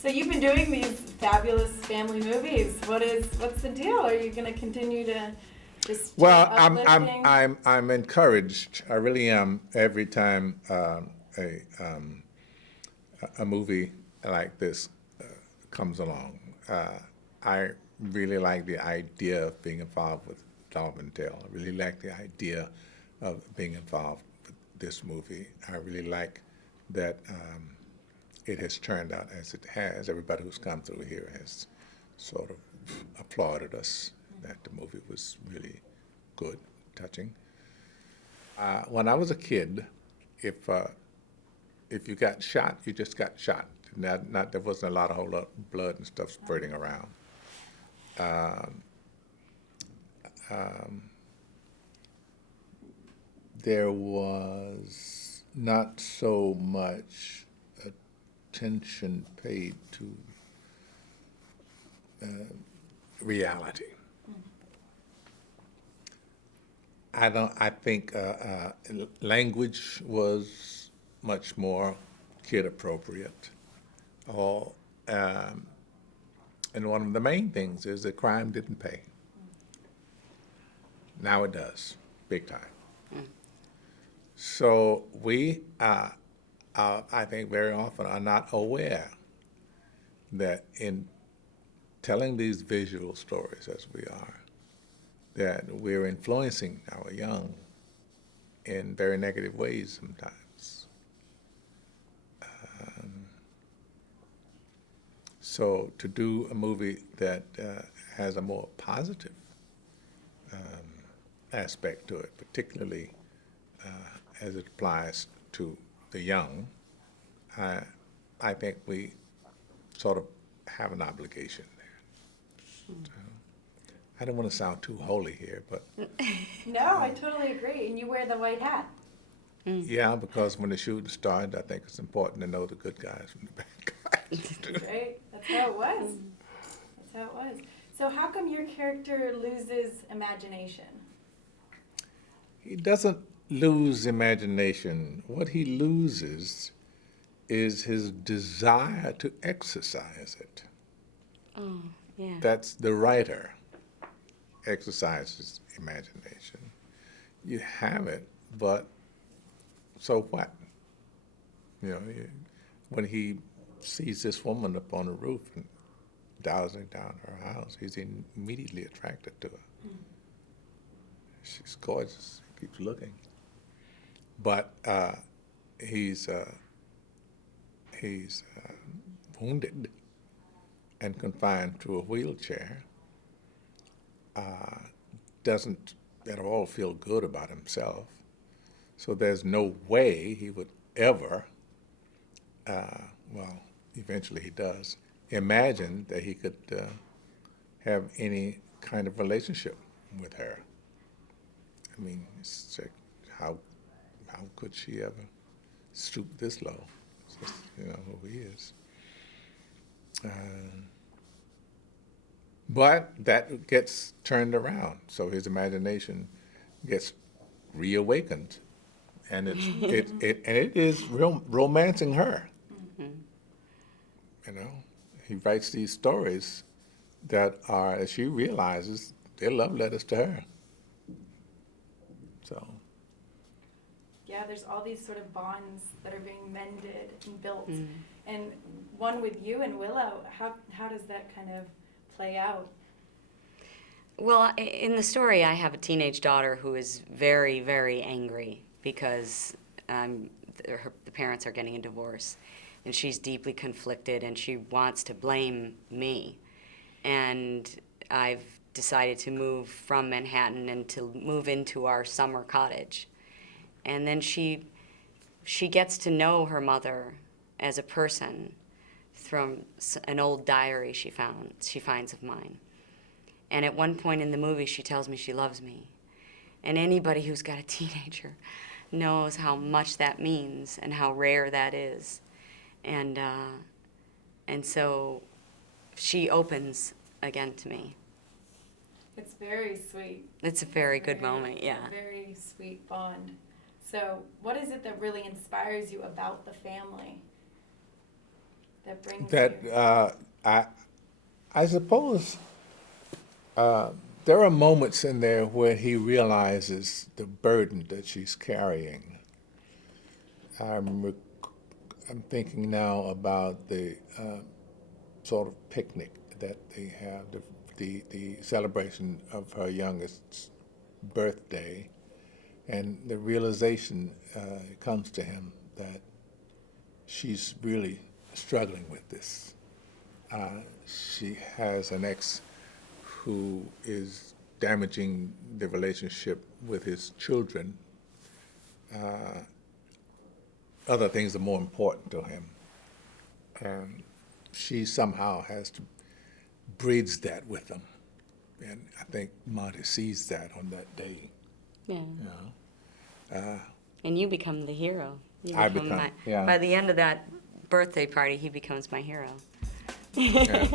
So you've been doing these fabulous family movies. What's the deal? Are you going to continue to just do Well, uplifting? I'm encouraged. I really am. Every time a movie like this comes along, I really like the idea of being involved with Dog and Tale. I really like the idea of being involved with this movie. I really like that it has turned out as it has. Everybody who's come through here has sort of applauded us that the movie was really good, touching. When I was a kid, if you got shot, you just got shot. There wasn't a whole lot of blood and stuff spurting around. There was not so much attention paid to reality. I think language was much more kid appropriate. All, and one of the main things is that crime didn't pay. Now it does, big time. So we, I think very often are not aware that in telling these visual stories as we are, that we're influencing our young in very negative ways sometimes. So to do a movie that has a more positive aspect to it, particularly as it applies to the young, I think we sort of have an obligation there. So, I don't want to sound too holy here, but No, I totally agree. And you wear the white hat. yeah, because when the shooting started, I think it's important to know the good guys from the bad guys. Right? That's how it was. That's how it was. So how come your character loses imagination? He doesn't lose imagination. What he loses is his desire to exercise it. Oh, yeah. That's the writer exercises imagination. You have it, but so what? You know, when he sees this woman up on the roof and dowsing down her house, he's immediately attracted to her. She's gorgeous. He keeps looking, but he's wounded and confined to a wheelchair. Doesn't at all feel good about himself. So there's no way he would ever, well, eventually he does, imagine that he could have any kind of relationship with her. I mean, it's like, how could she ever stoop this low? It's just, you know, who he is. But that gets turned around, so his imagination gets reawakened, and it is romancing her. You know, he writes these stories that are, as she realizes, they're love letters to her. So. Yeah, there's all these sort of bonds that are being mended and built. And one with you and Willow, how does that kind of play out? Well, in the story, I have a teenage daughter who is very, very angry because the parents are getting a divorce. And she's deeply conflicted, and she wants to blame me. And I've decided to move from Manhattan and to move into our summer cottage. And then she gets to know her mother as a person from an old diary she finds of mine. And at one point in the movie, she tells me she loves me. And anybody who's got a teenager knows how much that means and how rare that is. And so she opens again to me. It's very sweet. It's a very good moment, yeah. A very sweet bond. So what is it that really inspires you about the family? that brings That you? I suppose there are moments in there where he realizes the burden that she's carrying. I'm thinking now about the sort of picnic that they have, the celebration of her youngest's birthday, and the realization comes to him that she's really struggling with this. She has an ex who is damaging the relationship with his children. Other things are more important to him. And she somehow has to bridge that with him. And I think Monty sees that on that day. Yeah. You know? And you become the hero. You I become, yeah. By the end of that birthday party, he becomes my hero. Yeah.